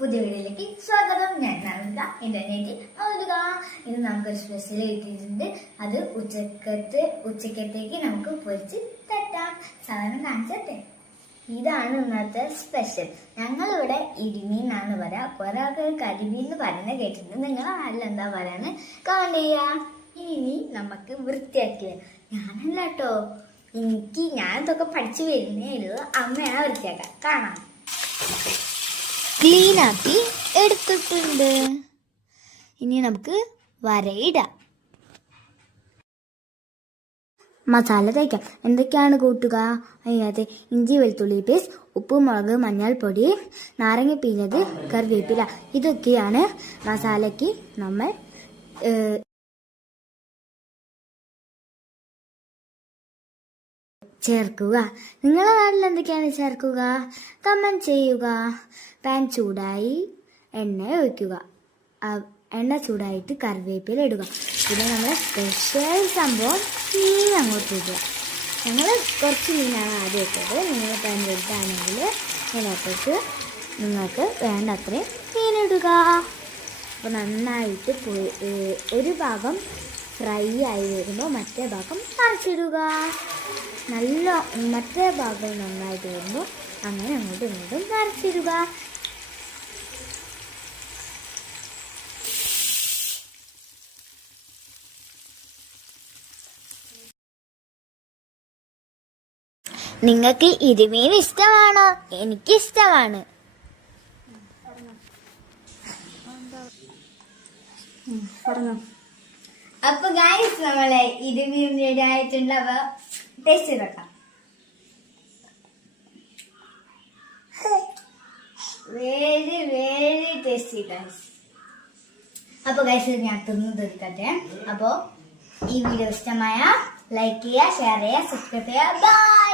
പുതിയ വീഡിയോയിലേക്ക് സ്വാഗതം. ഞാൻ നന്ദ ഇന്റർനെറ്റിൽ നോക്കുക ഇത് നമുക്കൊരു സ്പെഷ്യൽ കിട്ടിയിട്ടുണ്ട്. അത് ഉച്ചക്കത്തെ ഉച്ചക്കത്തേക്ക് നമുക്ക് പൊരിച്ച് തട്ടാം. സാധനം കാണിച്ചട്ടെ? ഇതാണ് ഇന്നത്തെ സ്പെഷ്യൽ ഞങ്ങളിവിടെ ഇടിമീൻ എന്നാണ് പറയാ കുറെ ആൾക്കാർ കരിമീൻ എന്ന് പറയുന്നത് കേട്ടിട്ടുണ്ട്. നിങ്ങൾ എന്താ പറയാന്ന് കമന്റ് ചെയ്യാ. ഇനി നമുക്ക് വൃത്തിയാക്കി ഞാനല്ല കേട്ടോ എനിക്ക് ഞാൻ ഇതൊക്കെ പഠിച്ചു വരുന്നേ ഉള്ളൂ. അമ്മയാണ് വൃത്തിയാക്കാം കാണാം. ക്ലീനാക്കി എടുത്തിട്ടുണ്ട്. ഇനി നമുക്ക് വരയിടാം. മസാല തയ്ക്കാം എന്തൊക്കെയാണ് കൂട്ടുക? അതിനകത്ത് ഇഞ്ചി വെളുത്തുള്ളി പേസ്റ്റ് ഉപ്പ് മുളക് മഞ്ഞൾപ്പൊടി നാരങ്ങ പീഞ്ഞത് കറിവേപ്പില. ഇതൊക്കെയാണ് മസാലയ്ക്ക് നമ്മൾ ചേർക്കുക. നിങ്ങളുടെ നാട്ടിൽ എന്തൊക്കെയാണ് ചേർക്കുക? കമന്റ് ചെയ്യുക. പാൻ ചൂടായി എണ്ണ ഒഴിക്കുക. എണ്ണ ചൂടായിട്ട് കറിവേപ്പില ഇടുക. പിന്നെ നമ്മൾ സ്പെഷ്യൽ സംഭവം മീൻ അങ്ങോട്ട് ഇടുക. ഞങ്ങൾ കുറച്ച് മീനാണ് ആദ്യം ഇട്ടത്. നിങ്ങൾ പാൻ വലുതാണെങ്കിൽ അതിനകത്തേക്ക് നിങ്ങൾക്ക് വേണ്ടത്രയും മീനിടുക അപ്പോൾ നന്നായിട്ട് ഒരു ഭാഗം ഫ്രൈ ആയി വരുമ്പോൾ മറ്റേ ഭാഗം മറിച്ചിടുക നല്ല മറ്റേ ഭാഗം നന്നായിട്ട് വരുമ്പോൾ അങ്ങനെ അങ്ങോട്ടും ഇങ്ങോട്ടും മറിച്ചിടുക നിങ്ങൾക്ക് ഇരുമീൻ ഇഷ്ടമാണോ? എനിക്ക് ഇഷ്ടമാണ് അപ്പൊ ഗായ്സ് നമ്മളെ ഇരുമീൻ റെഡി ആയിട്ടുണ്ട് അപ്പൊ ടേസ്റ്റ് ചെയ്തേക്കാം. വെരി വെരി ടേസ്റ്റി ഗൈസ് അപ്പൊ ഗൈസ് ഞാൻ തിന്നു തീർക്കട്ടെ. അപ്പോൾ ഈ വീഡിയോ ഇഷ്ടമായ ലൈക്ക് ചെയ്യുക ഷെയർ ചെയ്യുക സബ്സ്ക്രൈബ് ചെയ്യുക. ബൈ